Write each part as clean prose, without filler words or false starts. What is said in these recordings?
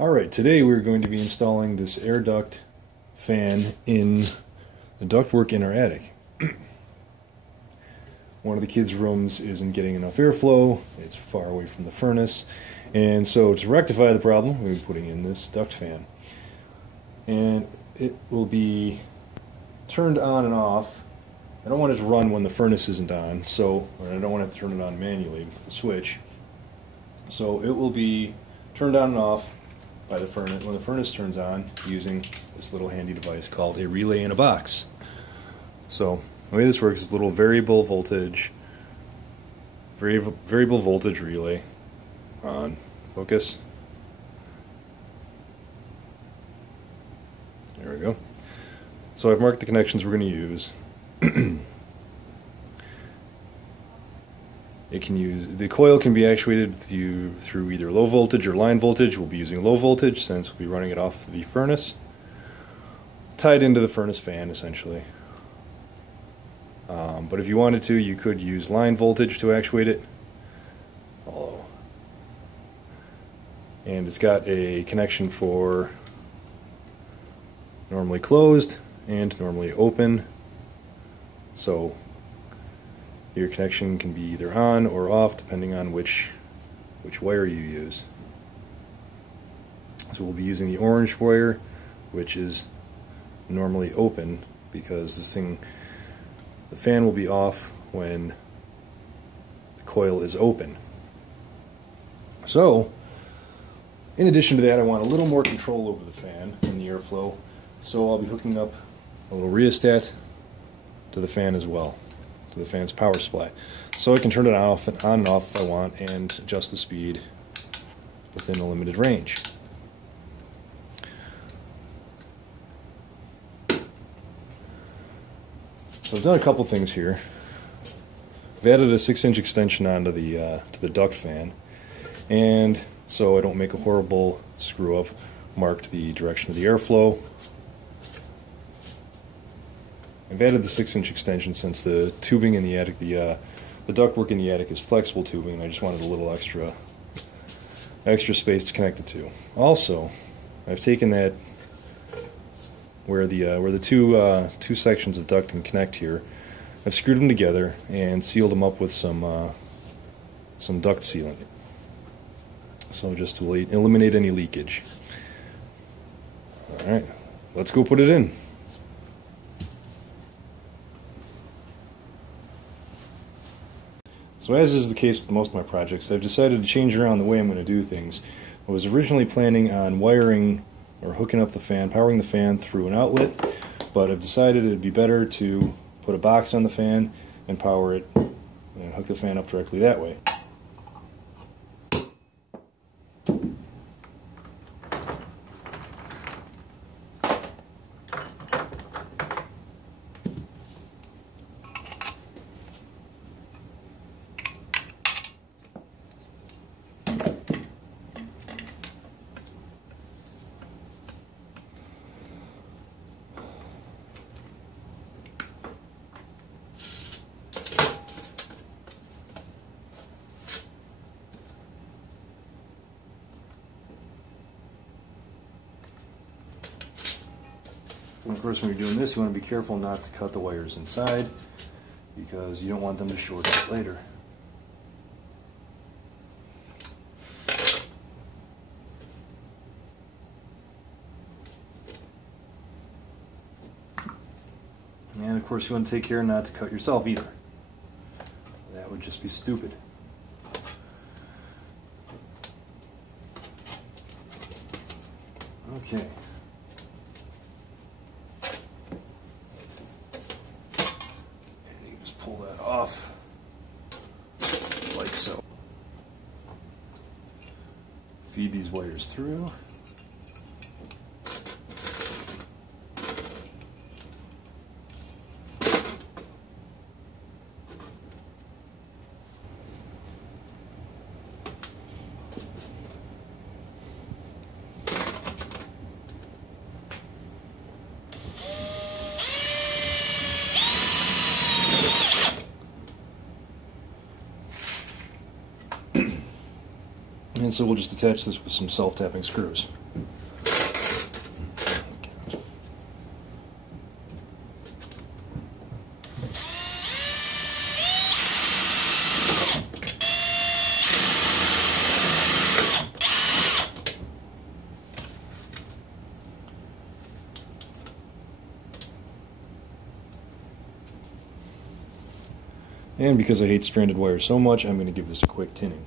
Alright, today we're going to be installing this air duct fan in the ductwork in our attic. One of the kids' rooms isn't getting enough airflow, it's far away from the furnace, and so to rectify the problem we're putting in this duct fan. And it will be turned on and off. I don't want it to run when the furnace isn't on, so I don't want to turn it on manually with the switch. So it will be turned on and off by the furnace when the furnace turns on using this little handy device called a relay in a box. So the way this works is a little variable voltage relay on focus. There we go. So I've marked the connections we're going to use. The coil can be actuated through either low voltage or line voltage. We'll be using low voltage since we'll be running it off the furnace, tied into the furnace fan essentially. But if you wanted to, you could use line voltage to actuate it. And it's got a connection for normally closed and normally open. So your connection can be either on or off depending on which wire you use. So we'll be using the orange wire, which is normally open, because the fan will be off when the coil is open. So in addition to that, I want a little more control over the fan and the airflow, so I'll be hooking up a little rheostat to the fan as well, to the fan's power supply, so I can turn it on and off if I want and adjust the speed within a limited range. So I've done a couple things here. I've added a 6-inch extension onto to the duct fan, and so I don't make a horrible screw up, marked the direction of the airflow. I've added the 6-inch extension since the tubing in the attic, the ductwork in the attic is flexible tubing, and I just wanted a little extra space to connect it to. Also, I've taken that where the two sections of ducting connect here, I've screwed them together and sealed them up with some duct sealant. So just to eliminate any leakage. All right, let's go put it in. So as is the case with most of my projects, I've decided to change around the way I'm going to do things. I was originally planning on wiring or hooking up the fan, powering the fan through an outlet, but I've decided it would be better to put a box on the fan and power it and hook the fan up directly that way. And of course, when you're doing this, you want to be careful not to cut the wires inside, because you don't want them to short out later. And of course, you want to take care not to cut yourself either. That would just be stupid. Okay. Pull that off like so. Feed these wires through. And so we'll just attach this with some self-tapping screws. And because I hate stranded wire so much, I'm going to give this a quick tinning.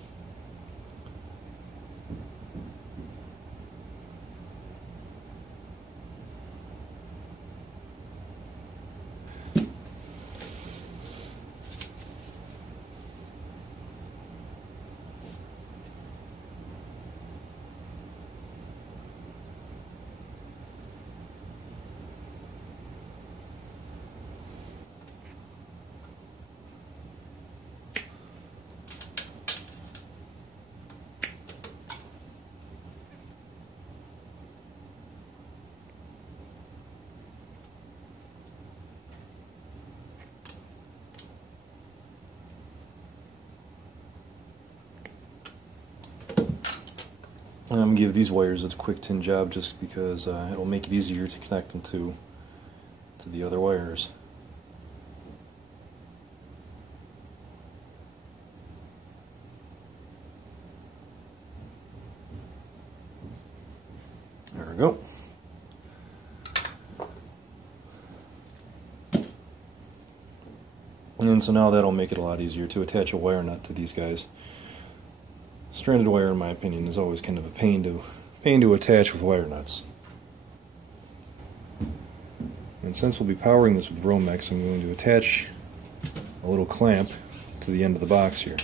And I'm going to give these wires a quick tin job just because it'll make it easier to connect them to the other wires. There we go. And so now that'll make it a lot easier to attach a wire nut to these guys. Stranded wire, in my opinion, is always kind of a pain to attach with wire nuts. And since we'll be powering this with Romex, I'm going to attach a little clamp to the end of the box here.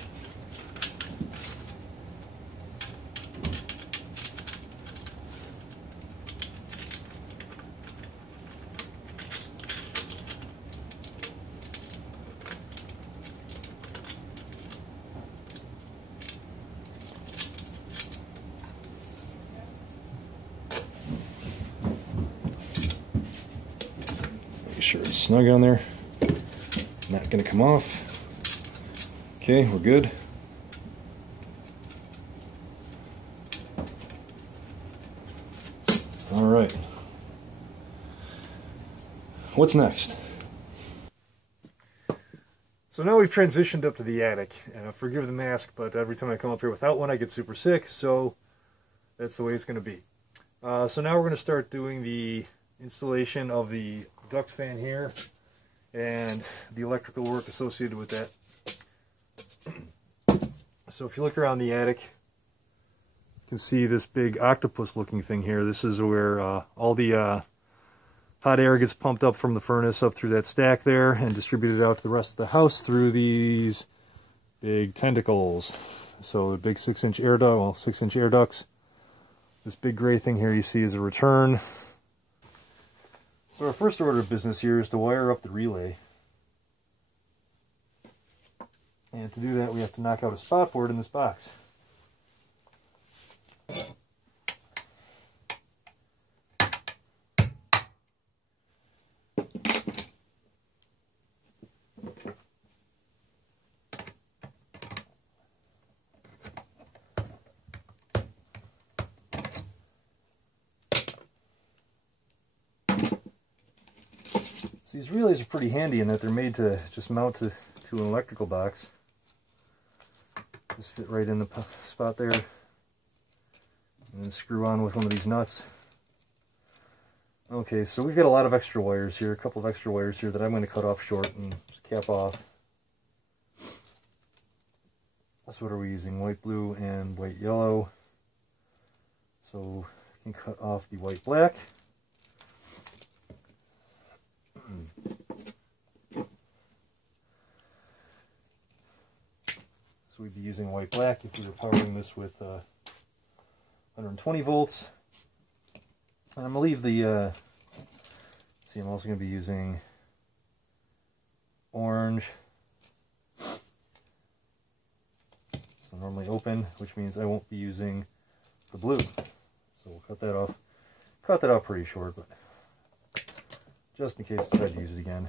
Sure it's snug on there. Not going to come off. Okay, we're good. All right. What's next? So now we've transitioned up to the attic. Forgive the mask, but every time I come up here without one, I get super sick, so that's the way it's going to be. So now we're going to start doing the installation of the duct fan here and the electrical work associated with that. So if you look around the attic, you can see this big octopus looking thing here. This is where all the hot air gets pumped up from the furnace up through that stack there and distributed out to the rest of the house through these big tentacles. So a big 6-inch air duct, well, 6-inch air ducts. This big gray thing here you see is a return. So our first order of business here is to wire up the relay. And to do that we have to knock out a spot board in this box. These relays are pretty handy in that they're made to just mount to an electrical box. Just fit right in the spot there. And then screw on with one of these nuts. Okay, so we've got a lot of extra wires here, a couple of extra wires here that I'm going to cut off short and just cap off. So what are we using? White, blue, and white, yellow. So we can cut off the white, black. So we'd be using white black if we were powering this with 120 volts. And I'm going to leave the, let's see, I'm also going to be using orange. So normally open, which means I won't be using the blue. So we'll cut that off. Cut that off pretty short, but just in case I decide to use it again.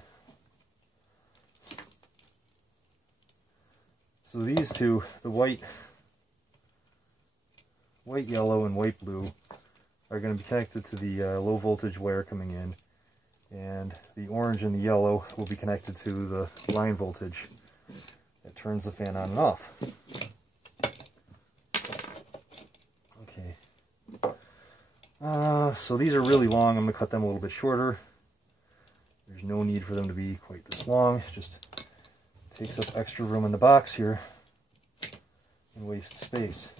So these two, the white, yellow, and white, blue, are going to be connected to the low voltage wire coming in, and the orange and the yellow will be connected to the line voltage that turns the fan on and off. Okay. So these are really long. I'm going to cut them a little bit shorter. There's no need for them to be quite this long. Just takes up extra room in the box here and wastes space.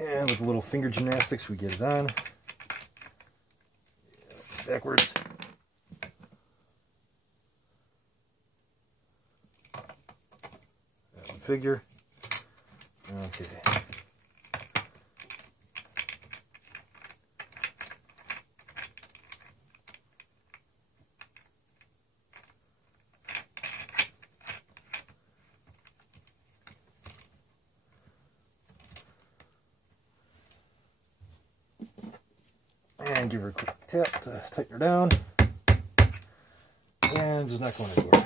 And with a little finger gymnastics, we get it on. Backwards. Figure. Okay. And give her a quick tap to tighten her down. And just not going anywhere.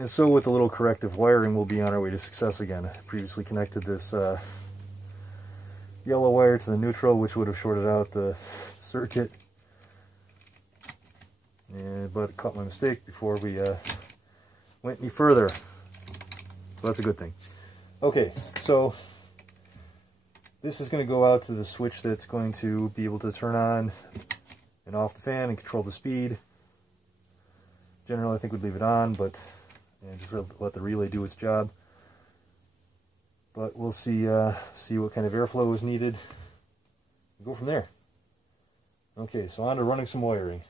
And so with a little corrective wiring, we'll be on our way to success again. I previously connected this yellow wire to the neutral, which would have shorted out the circuit. But caught my mistake before we went any further. So that's a good thing. Okay, so this is going to go out to the switch that's going to be able to turn on and off the fan and control the speed. Generally, I think we'd leave it on, but and just let the relay do its job. But we'll see what kind of airflow is needed. We'll go from there. Okay, so on to running some wiring.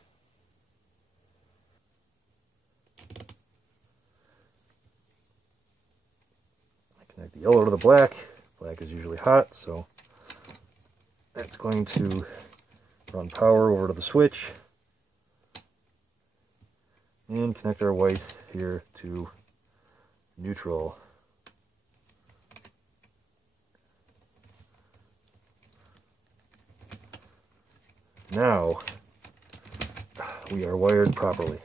I connect the yellow to the black. Black is usually hot, so that's going to run power over to the switch. And connect our white here to neutral. Now we are wired properly.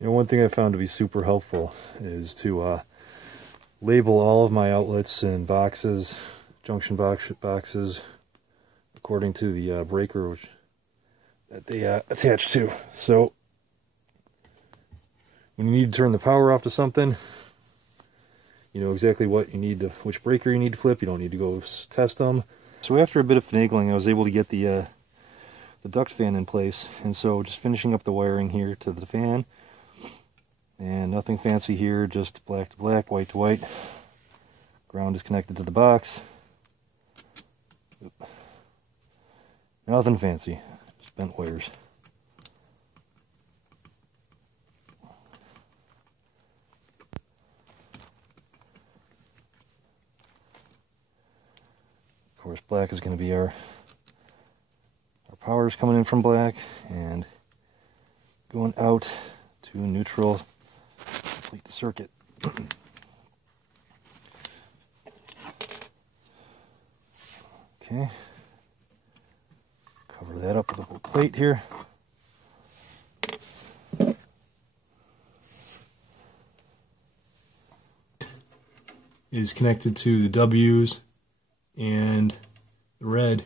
You know, one thing I found to be super helpful is to label all of my outlets and boxes, junction boxes, according to the breaker that they attach to. So when you need to turn the power off to something, you know exactly what you need to, which breaker you need to flip. You don't need to go test them. So after a bit of finagling, I was able to get the duct fan in place, and so just finishing up the wiring here to the fan. And nothing fancy here, just black to black, white to white. Ground is connected to the box. Nothing fancy, just bent wires. Of course, black is going to be our power is coming in from black and going out to neutral. Complete the circuit. Okay. Cover that up with a little plate here. Is connected to the W's, and the red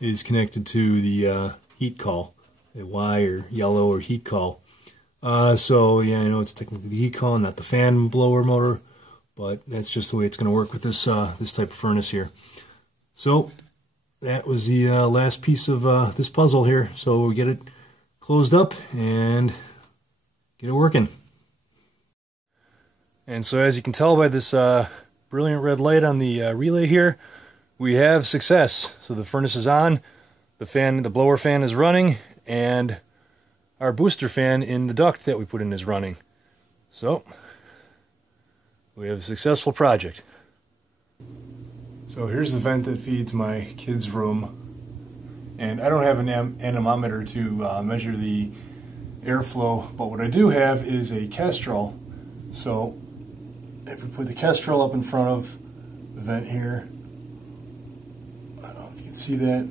is connected to the heat call, the Y or yellow or heat call. So yeah, I know it's technically the heat call, not the fan blower motor, but that's just the way it's going to work with this this type of furnace here. So that was the last piece of this puzzle here. So we'll get it closed up and get it working. And so as you can tell by this brilliant red light on the relay here, we have success. So the furnace is on, the blower fan is running, and our booster fan in the duct that we put in is running. So we have a successful project. So here's the vent that feeds my kids' room, and I don't have an anemometer to measure the airflow, but what I do have is a Kestrel. So if we put the Kestrel up in front of the vent here, I don't know if you can see that.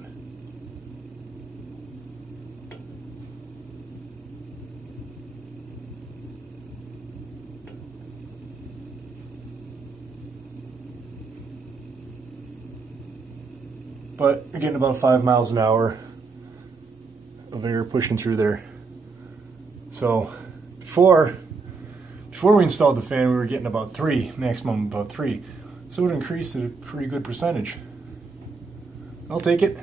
But you're getting about 5 miles an hour of air pushing through there. So before we installed the fan, we were getting about 3, maximum about 3. So it increased at a pretty good percentage. I'll take it.